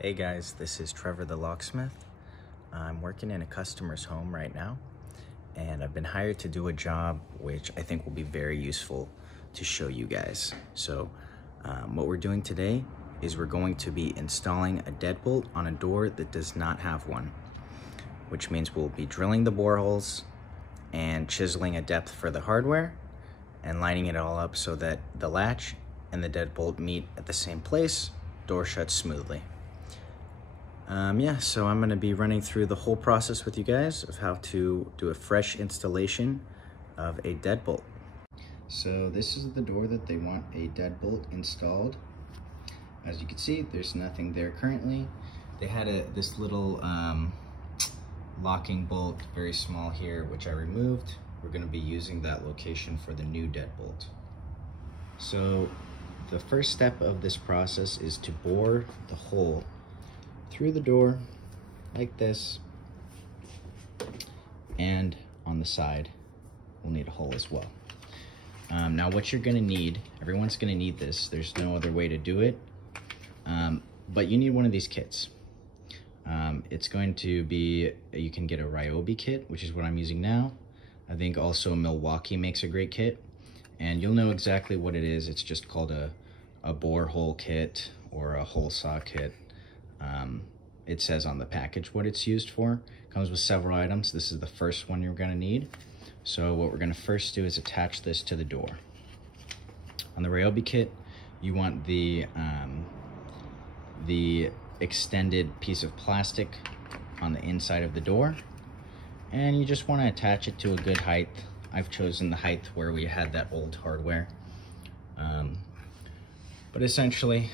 Hey guys, this is Trevor the locksmith. I'm working in a customer's home right now, and I've been hired to do a job which I think will be very useful to show you guys. So what we're doing today is we're going to be installing a deadbolt on a door that does not have one, which means we'll be drilling the boreholes and chiseling a depth for the hardware and lining it all up so that the latch and the deadbolt meet at the same place, door shuts smoothly. So I'm going to be running through the whole process with you guys of how to do a fresh installation of a deadbolt. So this is the door that they want a deadbolt installed. As you can see, there's nothing there currently. They had this little locking bolt, very small here, which I removed. We're going to be using that location for the new deadbolt. So the first step of this process is to bore the hole through the door like this, and on the side we'll need a hole as well. Now what you're gonna need, everyone's gonna need this, there's no other way to do it, but you need one of these kits. It's going to be, you can get a RYOBI kit, which is what I'm using now. I think also Milwaukee makes a great kit, and you'll know exactly what it is. It's just called a bore hole kit or a hole saw kit. It says on the package what it's used for. It comes with several items. This is the first one you're gonna need. So what we're gonna first do is attach this to the door. On the RYOBI kit, you want the extended piece of plastic on the inside of the door, and you just wanna attach it to a good height. I've chosen the height where we had that old hardware. But essentially,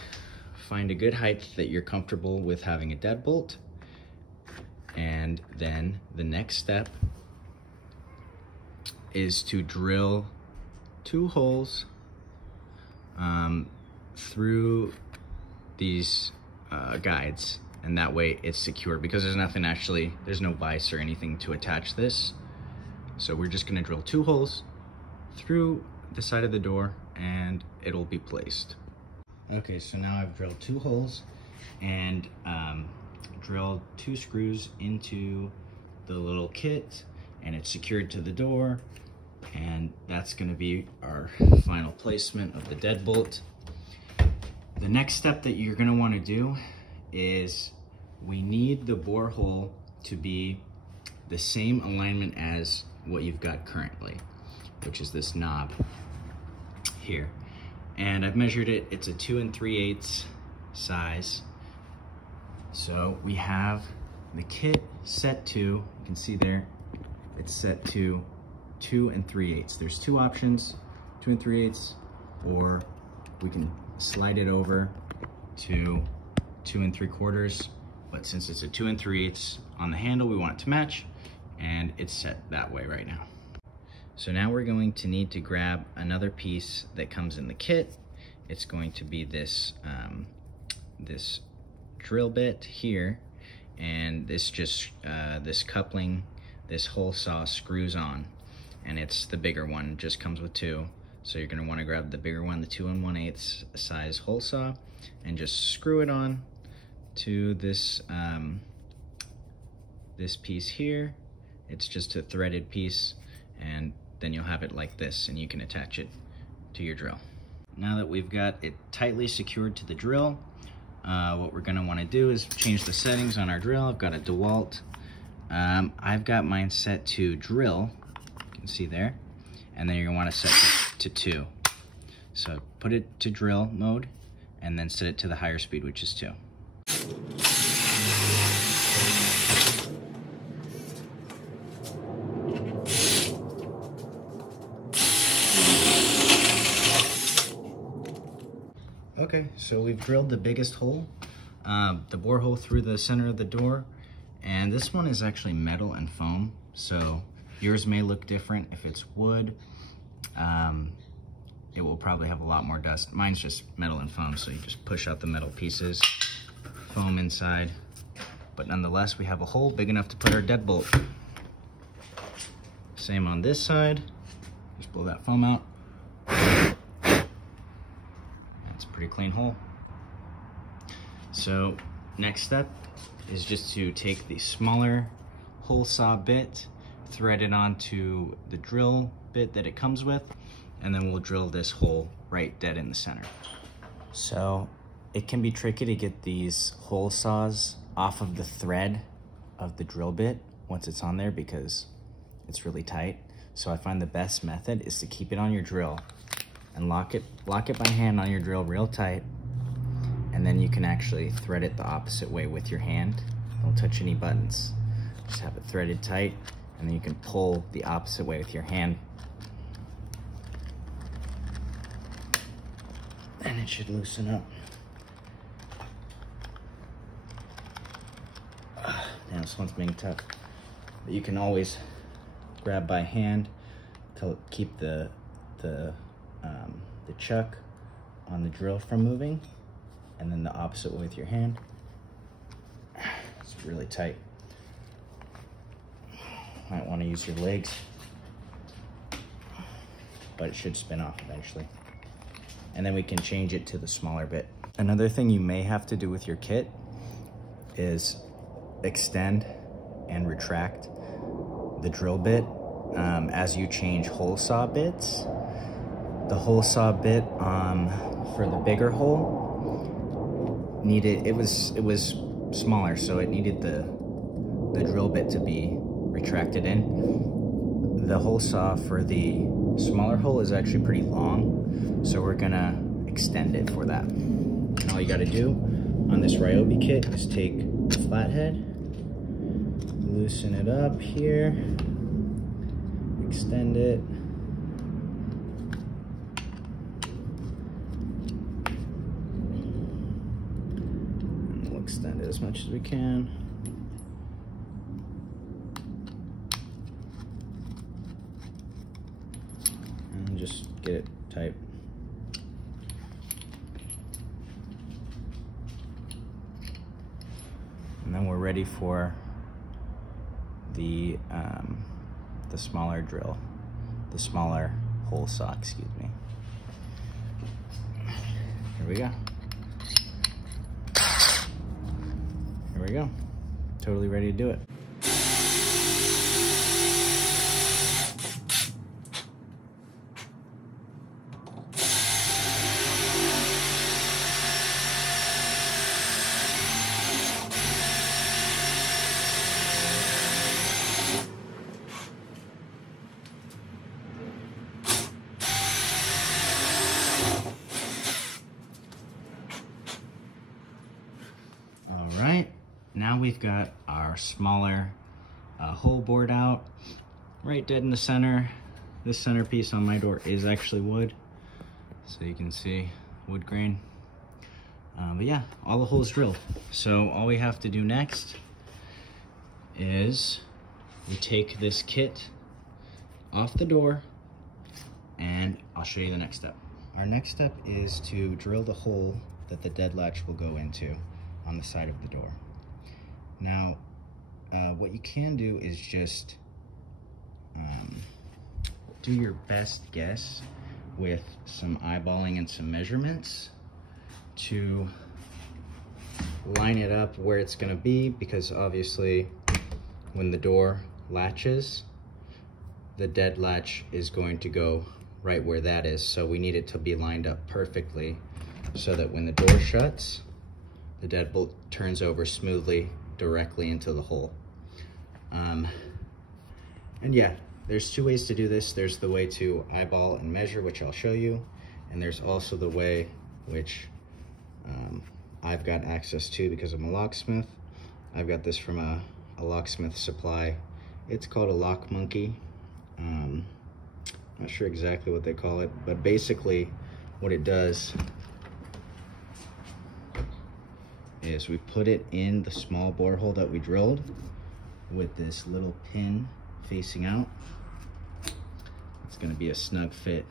find a good height that you're comfortable with having a deadbolt, and then the next step is to drill 2 holes through these guides, and that way it's secure because there's no vise or anything to attach this. So we're just gonna drill 2 holes through the side of the door and it'll be placed. Okay, so now I've drilled 2 holes and drilled 2 screws into the little kit, and it's secured to the door, and that's going to be our final placement of the deadbolt. The next step that you're going to want to do is we need the bore hole to be the same alignment as what you've got currently, which is this knob here. And I've measured it, it's a 2 3/8 size. So we have the kit set to, you can see there, it's set to 2 3/8. There's 2 options, 2 3/8, or we can slide it over to 2 3/4. But since it's a 2 3/8 on the handle, we want it to match, and it's set that way right now. So now we're going to need to grab another piece that comes in the kit. It's going to be this this drill bit here, and this coupling, this hole saw screws on, and it's the bigger one, just comes with 2. So you're gonna wanna grab the bigger one, the 2 1/8 size hole saw, and just screw it on to this, this piece here. It's just a threaded piece, and then you'll have it like this, and you can attach it to your drill. Now that we've got it tightly secured to the drill, what we're gonna wanna do is change the settings on our drill. I've got a DeWalt. I've got mine set to drill, you can see there, and then you're gonna wanna set it to 2. So put it to drill mode, and then set it to the higher speed, which is 2. Okay, so we've drilled the biggest hole, the bore hole through the center of the door, and this one is actually metal and foam, so yours may look different. If it's wood, it will probably have a lot more dust. Mine's just metal and foam, so you just push out the metal pieces, foam inside, but nonetheless we have a hole big enough to put our deadbolt. Same on this side, just blow that foam out. Pretty clean hole. So Next step is just to take the smaller hole saw bit, thread it onto the drill bit that it comes with, and then we'll drill this hole right dead in the center. So it can be tricky to get these hole saws off of the thread of the drill bit once it's on there because it's really tight. So I find the best method is to keep it on your drill and lock it by hand on your drill real tight, and then you can actually thread it the opposite way with your hand. Don't touch any buttons. Just have it threaded tight, and then you can pull the opposite way with your hand. And it should loosen up. Now this one's being tough. But you can always grab by hand to keep the chuck on the drill from moving, and then the opposite way with your hand. It's really tight. Might want to use your legs, but it should spin off eventually. And then we can change it to the smaller bit. Another thing you may have to do with your kit is extend and retract the drill bit as you change hole saw bits. The hole saw bit for the bigger hole needed, it was smaller, so it needed the drill bit to be retracted in. The hole saw for the smaller hole is actually pretty long, so we're gonna extend it for that. And all you gotta do on this RYOBI kit is take the flathead, loosen it up here, extend it, and we'll extend it as much as we can. And just get it tight. And then we're ready for the smaller drill, the smaller hole saw, excuse me. Here we go. Here we go. Totally ready to do it. Now we've got our smaller hole bored out, right dead in the center. This centerpiece on my door is actually wood, so you can see wood grain. But yeah, all the holes drilled. So all we have to do next is we take this kit off the door, and I'll show you the next step. Our next step is to drill the hole that the dead latch will go into on the side of the door. Now, what you can do is just do your best guess with some eyeballing and some measurements to line it up where it's going to be, because obviously when the door latches, the dead latch is going to go right where that is. So we need it to be lined up perfectly so that when the door shuts, the deadbolt turns over smoothly directly into the hole. And yeah, there's two ways to do this. There's the way to eyeball and measure, which I'll show you, and there's also the way which I've got access to because I'm a locksmith. I've got this from a locksmith supply. It's called a lock monkey. Not sure exactly what they call it, but basically what it does is we put it in the small borehole that we drilled with this little pin facing out. It's going to be a snug fit,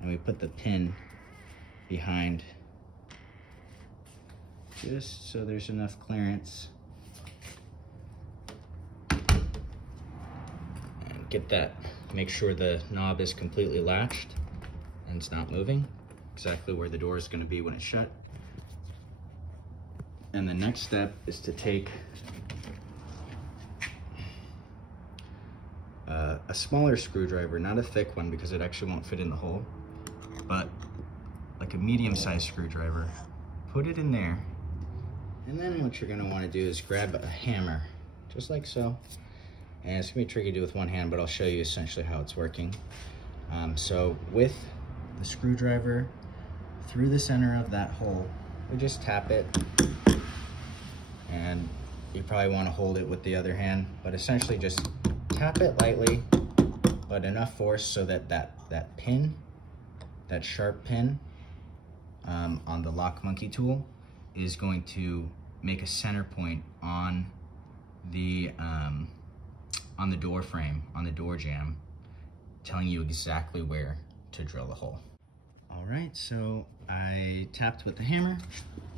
and we put the pin behind just so there's enough clearance, and get that, make sure the knob is completely latched and it's not moving, exactly where the door is going to be when it's shut. And the next step is to take a smaller screwdriver, not a thick one because it actually won't fit in the hole, but like a medium-sized screwdriver. Put it in there, and then what you're gonna wanna do is grab a hammer, just like so. And it's gonna be tricky to do with one hand, but I'll show you essentially how it's working. So with the screwdriver through the center of that hole, we just tap it, and you probably wanna hold it with the other hand, but essentially just tap it lightly, but enough force so that that pin, that sharp pin on the lock monkey tool is going to make a center point on the door frame, on the door jamb, telling you exactly where to drill the hole. All right, so I tapped with the hammer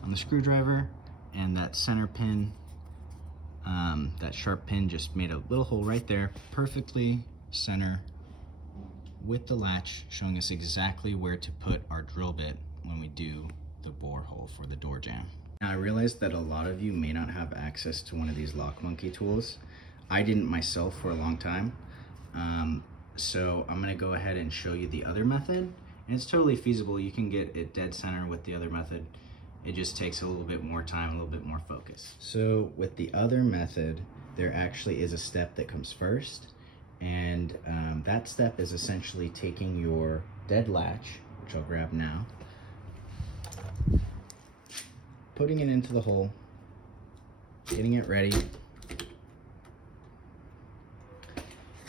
on the screwdriver, and that center pin, that sharp pin just made a little hole right there, perfectly center with the latch, showing us exactly where to put our drill bit when we do the bore hole for the door jamb. Now I realized that a lot of you may not have access to one of these lock monkey tools. I didn't myself for a long time. So I'm gonna go ahead and show you the other method. And it's totally feasible. You can get it dead center with the other method. It just takes a little bit more time, a little bit more focus. So with the other method, there actually is a step that comes first. And that step is essentially taking your dead latch, which I'll grab now, putting it into the hole, getting it ready,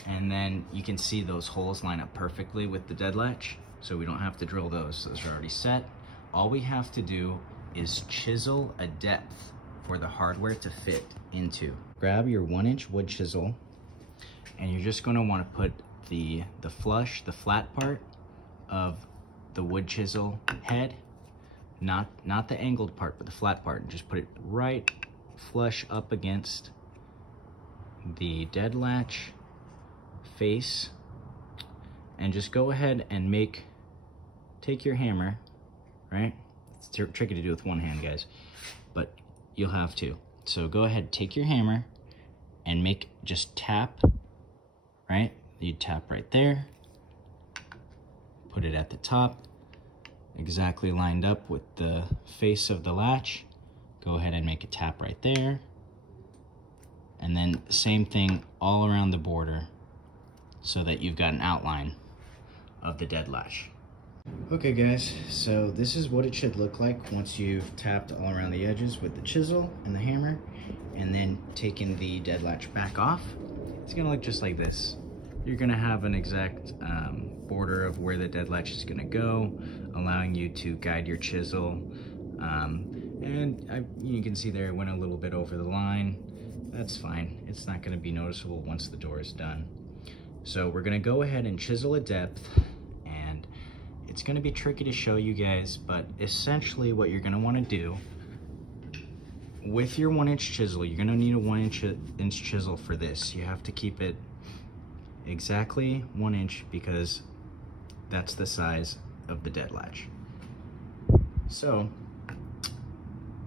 and then you can see those holes line up perfectly with the dead latch, so we don't have to drill those. Those are already set. All we have to do is chisel a depth for the hardware to fit into. Grab your 1-inch wood chisel, and you're just gonna wanna put the flat part of the wood chisel head, not the angled part, but the flat part, and just put it right flush up against the dead latch face, and just go ahead and take your hammer, right? It's tricky to do with one hand, guys, but you'll have to. So go ahead, take your hammer and just tap, right? You tap right there, put it at the top, exactly lined up with the face of the latch. Go ahead and make a tap right there. And then same thing all around the border so that you've got an outline of the dead latch. Okay guys, so this is what it should look like once you've tapped all around the edges with the chisel and the hammer, and then taken the dead latch back off. It's gonna look just like this. You're gonna have an exact border of where the dead latch is gonna go, allowing you to guide your chisel. You can see there it went a little bit over the line. That's fine. It's not gonna be noticeable once the door is done. So we're gonna go ahead and chisel a depth, and it's gonna be tricky to show you guys, but essentially what you're gonna wanna do with your 1-inch chisel, you're gonna need a 1-inch chisel for this. You have to keep it exactly 1 inch because that's the size of the dead latch. So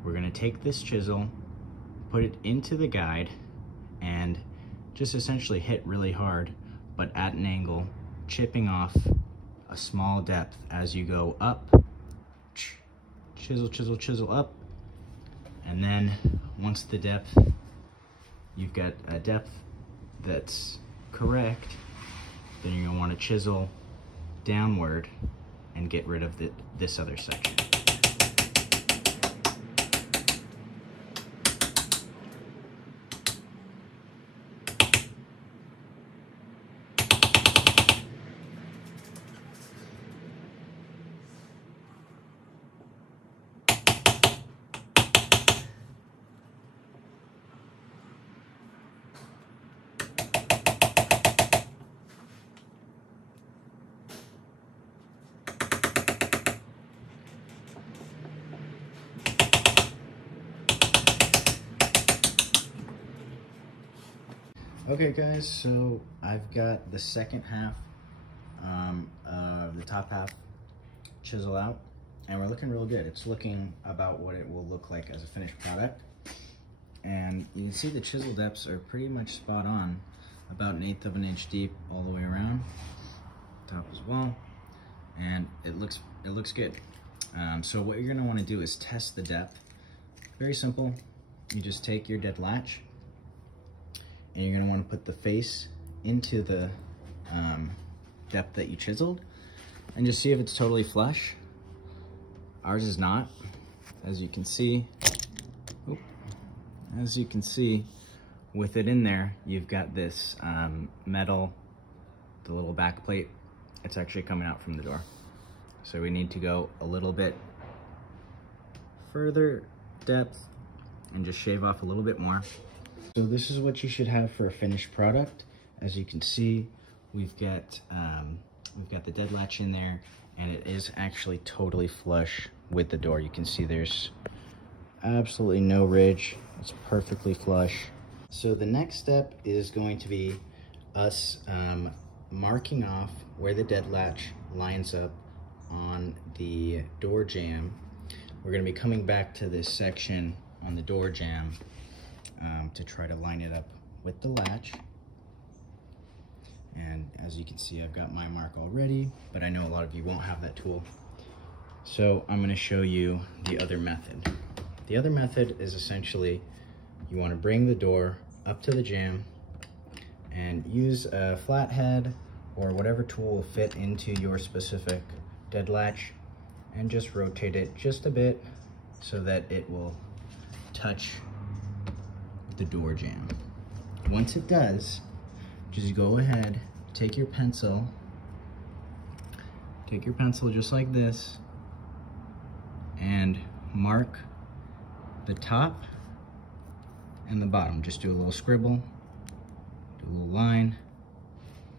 we're gonna take this chisel, put it into the guide, and just essentially hit really hard, but at an angle, chipping off a small depth as you go up. Chisel, chisel, chisel up. And then once the depth, you've got a depth that's correct, then you're gonna want to chisel downward and get rid of this other section. Okay guys, so I've got the second half, the top half chisel out, and we're looking real good. It's looking about what it will look like as a finished product. And you can see the chisel depths are pretty much spot on, about 1/8 of an inch deep all the way around, top as well, and it looks good. So what you're gonna wanna do is test the depth. Very simple. You just take your dead latch, and you're gonna wanna put the face into the depth that you chiseled, and just see if it's totally flush. Ours is not, as you can see. As you can see, with it in there, you've got this metal, the little back plate. It's actually coming out from the door. So we need to go a little bit further depth and just shave off a little bit more. So this is what you should have for a finished product. As you can see, we've got the dead latch in there, and it is actually totally flush with the door. You can see there's absolutely no ridge. It's perfectly flush. So the next step is going to be us marking off where the dead latch lines up on the door jamb. We're going to be coming back to this section on the door jamb to try to line it up with the latch. And as you can see, I've got my mark already, but I know a lot of you won't have that tool. So I'm going to show you the other method. The other method is essentially you want to bring the door up to the jamb and use a flathead or whatever tool will fit into your specific dead latch, and just rotate it just a bit so that it will touch the door jamb. Once it does, just go ahead, take your pencil just like this, and mark the top and the bottom. Just do a little scribble, do a little line,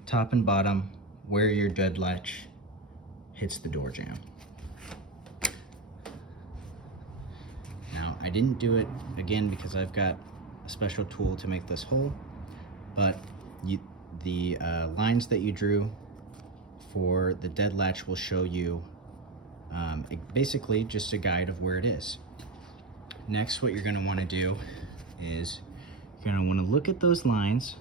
top and bottom, where your dead latch hits the door jamb. Now, I didn't do it again because I've got a special tool to make this hole, but the lines that you drew for the dead latch will show you basically just a guide of where it is. Next, what you're going to want to do is you're going to want to look at those lines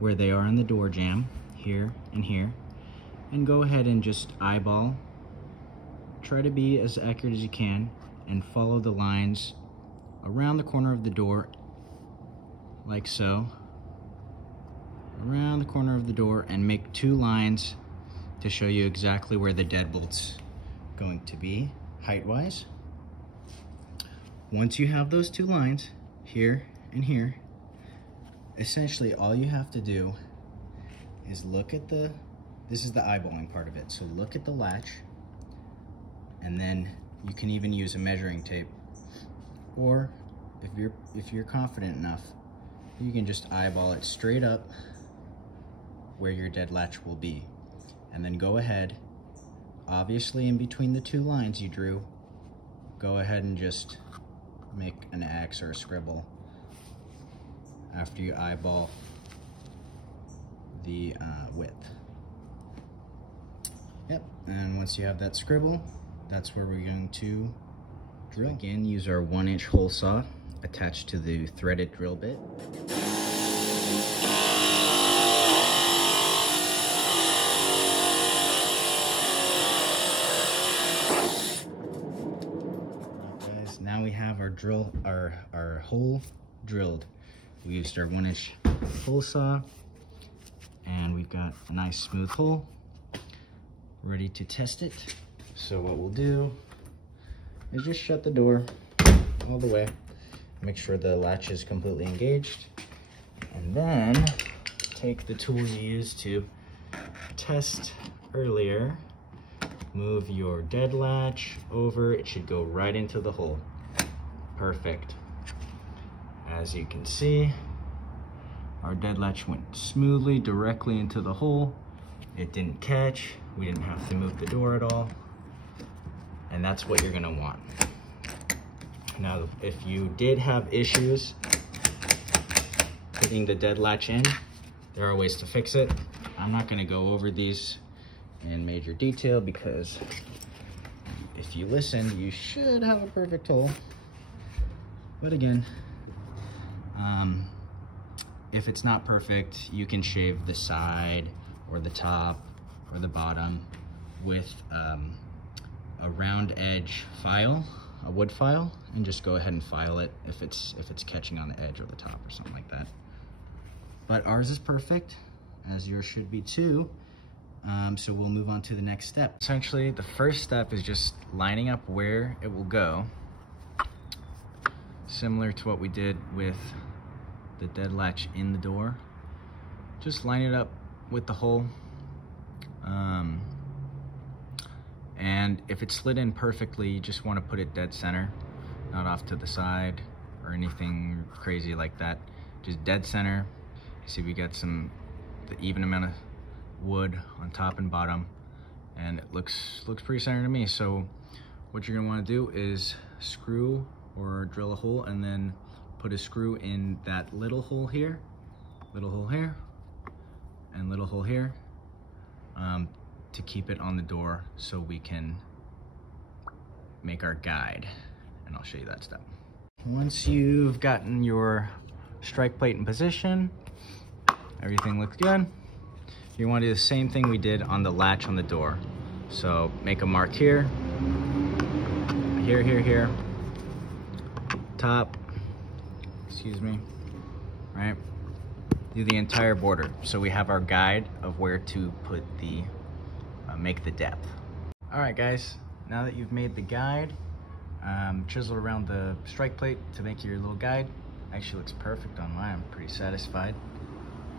where they are in the door jamb, here and here, and go ahead and just eyeball. Try to be as accurate as you can and follow the lines around the corner of the door, like so. Around the corner of the door, and make 2 lines to show you exactly where the deadbolt's going to be, height-wise. Once you have those 2 lines, here and here, essentially all you have to do is look at this is the eyeballing part of it. So look at the latch, and then you can even use a measuring tape, or if you're confident enough, you can just eyeball it straight up where your dead latch will be. And then go ahead, obviously in between the 2 lines you drew, go ahead and just make an X or a scribble after you eyeball the width. Yep, and once you have that scribble, that's where we're going to drill. Again, use our 1-inch hole saw attached to the threaded drill bit. Now we have our drill, our hole drilled. We used our 1-inch hole saw, and we've got a nice smooth hole ready to test it. So what we'll do is just shut the door all the way, make sure the latch is completely engaged, and then take the tool you used to test earlier, move your dead latch over. It should go right into the hole. Perfect. As you can see, our dead latch went smoothly directly into the hole. It didn't catch. We didn't have to move the door at all. And that's what you're gonna want. Now, if you did have issues putting the dead latch in, there are ways to fix it. I'm not gonna go over these in major detail because if you listen, you should have a perfect hole. But again, if it's not perfect, you can shave the side or the top or the bottom with a round edge file, a wood file, and just go ahead and file it if it's catching on the edge or the top or something like that. But ours is perfect, as yours should be too. So we'll move on to the next step. Essentially, the first step is just lining up where it will go, similar to what we did with the dead latch in the door. Just line it up with the hole. And if it's slid in perfectly, you just want to put it dead center, not off to the side or anything crazy like that. Just dead center. See, we got the even amount of wood on top and bottom, and it looks pretty centered to me. So what you're gonna want to do is screw or drill a hole, and then put a screw in that little hole here, and little hole here, to keep it on the door so we can make our guide, and I'll show you that step. Once you've gotten your strike plate in position, everything looks good, you want to do the same thing we did on the latch on the door. So make a mark here, here, top, excuse me, right? Do the entire border so we have our guide of where to put the make the depth. All right, guys, now that you've made the guide, chisel around the strike plate to make your little guide. Actually looks perfect on mine. I'm pretty satisfied.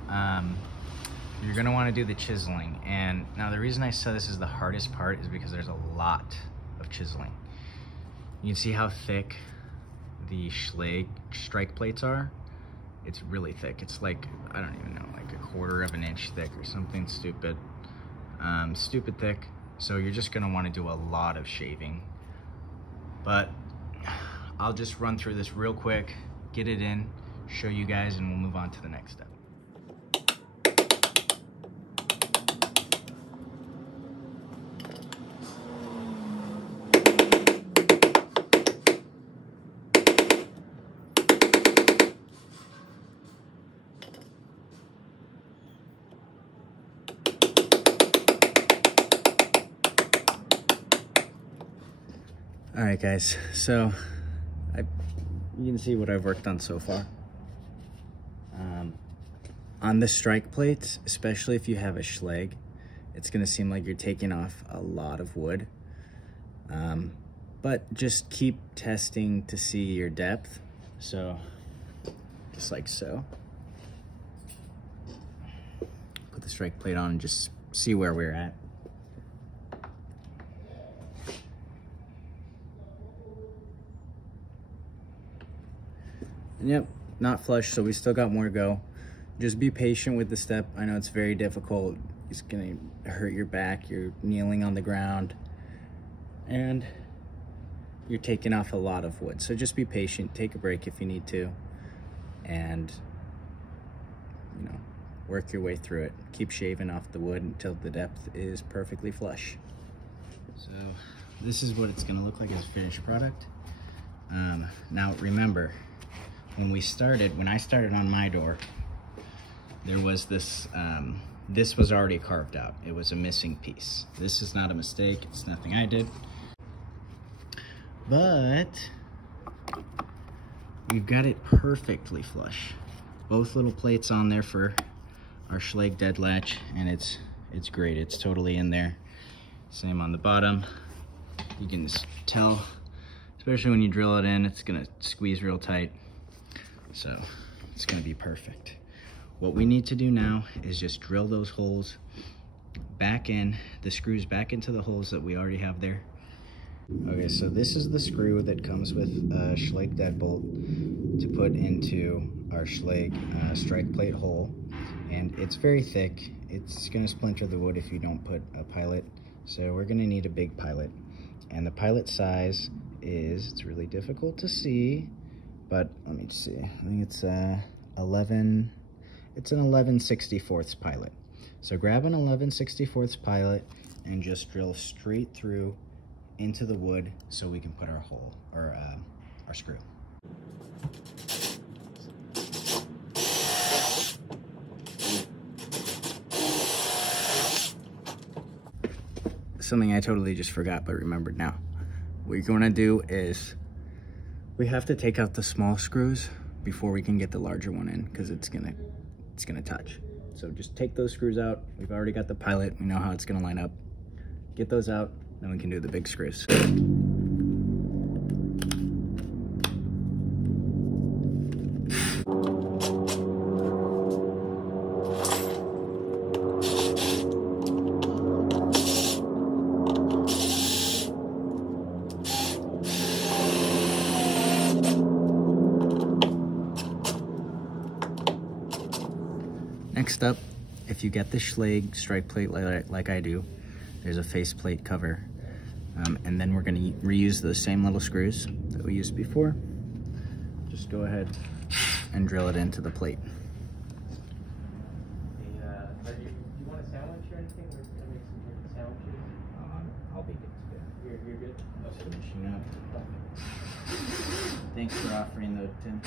You're gonna want to do the chiseling, and now the reason I said this is the hardest part is because there's a lot of chiseling. You can see how thick the Schlage strike plates are. It's really thick. It's like, I don't even know, like 1/4 of an inch thick or something stupid. Stupid thick. So you're just gonna want to do a lot of shaving. But I'll just run through this real quick, get it in, show you guys, and we'll move on to the next step. All right, guys, so you can see what I've worked on so far. On the strike plates, especially if you have a Schlage, it's gonna seem like you're taking off a lot of wood. But just keep testing to see your depth. So, just like so. Put the strike plate on and just see where we're at. Yep, not flush, so we still got more to go. Just be patient with the step. I know it's very difficult. It's gonna hurt your back. You're kneeling on the ground and you're taking off a lot of wood. So just be patient, take a break if you need to, and work your way through it. Keep shaving off the wood until the depth is perfectly flush. So this is what it's gonna look like as a finished product. Now remember, when I started on my door, there was this, this was already carved out. It was a missing piece. This is not a mistake. It's nothing I did. But we've got it perfectly flush. Both little plates on there for our Schlage dead latch, and it's great. It's totally in there. Same on the bottom. You can just tell, especially when you drill it in, it's gonna squeeze real tight. So it's gonna be perfect. What we need to do now is just drill those holes back in, the screws back into the holes that we already have there. Okay, so this is the screw that comes with a Schlage Deadbolt to put into our Schlage strike plate hole. And it's very thick. It's gonna splinter the wood if you don't put a pilot. So we're gonna need a big pilot. And the pilot size is, it's really difficult to see, but let me see. I think it's an 11/64 pilot. So grab an 11/64 pilot and just drill straight through into the wood so we can put our hole or our screw. Something I totally just forgot but remembered now. What you're gonna do is we have to take out the small screws before we can get the larger one in, because it's gonna touch. So just take those screws out. We've already got the pilot. We know how it's gonna line up. Get those out, then we can do the big screws. Next up, if you get the Schlage strike plate like I do, there's a face plate cover. And then we're gonna reuse those same little screws that we used before. Just go ahead and drill it into the plate. Do you want a sandwich or anything? We're gonna make some different sandwiches. I'll be good. You're good? Just finishing up. Thanks for offering though, Tim.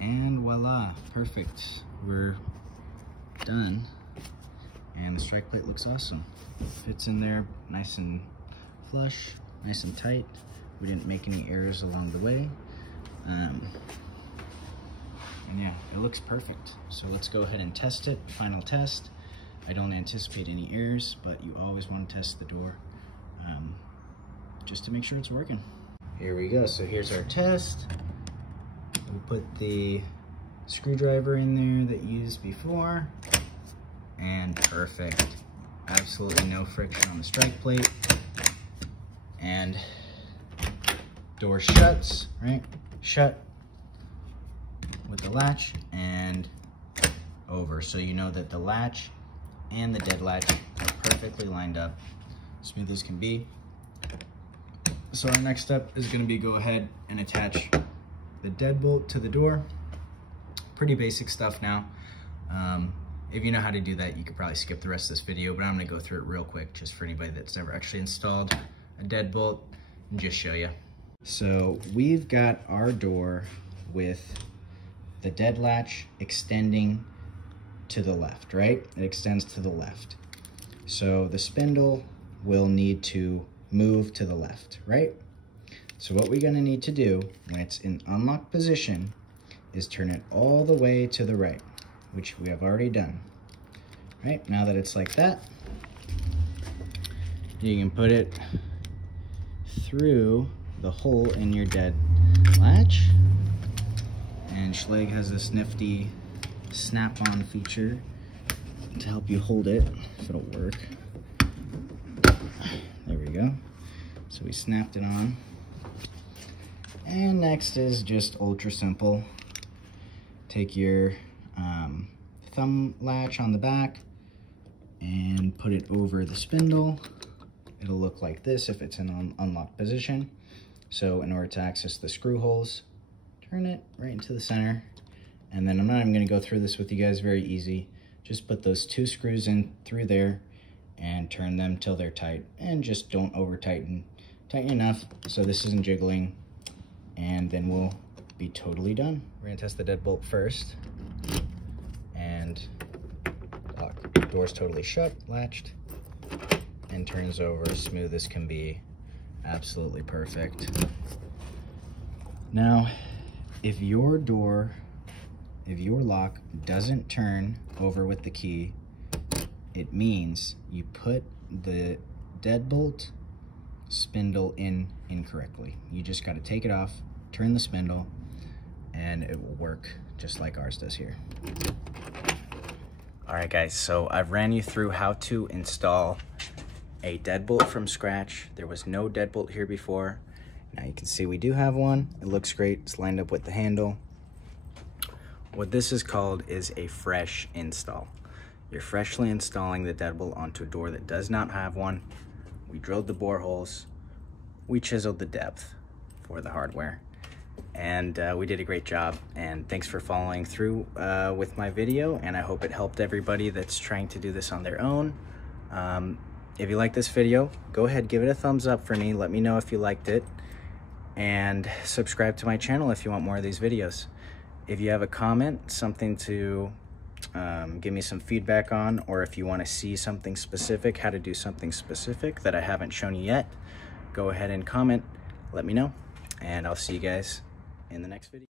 And voila, perfect. We're done. And the strike plate looks awesome. Fits in there nice and flush, nice and tight. We didn't make any errors along the way. And yeah, it looks perfect. So let's go ahead and test it. Final test. I don't anticipate any errors, but you always want to test the door just to make sure it's working. Here we go. So here's our test. We put the screwdriver in there that you used before, and perfect. Absolutely no friction on the strike plate, and door shuts, right? Shut with the latch and over. So you know that the latch and the dead latch are perfectly lined up, smooth as can be. So our next step is gonna be go ahead and attach the deadbolt to the door. Pretty basic stuff now. If you know how to do that, you could probably skip the rest of this video, but I'm gonna go through it real quick just for anybody that's never actually installed a deadbolt and just show you. So we've got our door with the dead latch extending to the left, right? It extends to the left. So the spindle will need to move to the left, right? So what we're gonna need to do when it's in unlocked position is turn it all the way to the right, which we have already done. Right, now that it's like that, you can put it through the hole in your dead latch. And Schlage has this nifty snap-on feature to help you hold it, if it'll work. There we go. So we snapped it on. And next is just ultra simple. Take your thumb latch on the back and put it over the spindle. It'll look like this if it's in an unlocked position. So in order to access the screw holes, turn it right into the center. And then I'm not even gonna go through this with you guys, very easy. Just put those two screws in through there and turn them till they're tight, and just don't over tighten. Tighten enough so this isn't jiggling, and then we'll be totally done. We're gonna test the deadbolt first, and lock. Door's totally shut, latched, and turns over smooth as can be. Absolutely perfect. Now, if your lock doesn't turn over with the key, it means you put the deadbolt spindle in incorrectly. You just got to take it off, turn the spindle, and it will work just like ours does here. All right, guys, so I've ran you through how to install a deadbolt from scratch. There was no deadbolt here before. Now you can see we do have one. It looks great. It's lined up with the handle. What this is called is a fresh install. You're freshly installing the deadbolt onto a door that does not have one. We drilled the bore holes. We chiseled the depth for the hardware. and we did a great job. And thanks for following through with my video, and I hope it helped everybody that's trying to do this on their own. If you like this video, go ahead, give it a thumbs up for me. Let me know if you liked it, and subscribe to my channel if you want more of these videos. If you have a comment, something to give me some feedback on, or if you want to see something specific, how to do something specific that I haven't shown you yet, go ahead and comment, let me know, and I'll see you guys in the next video.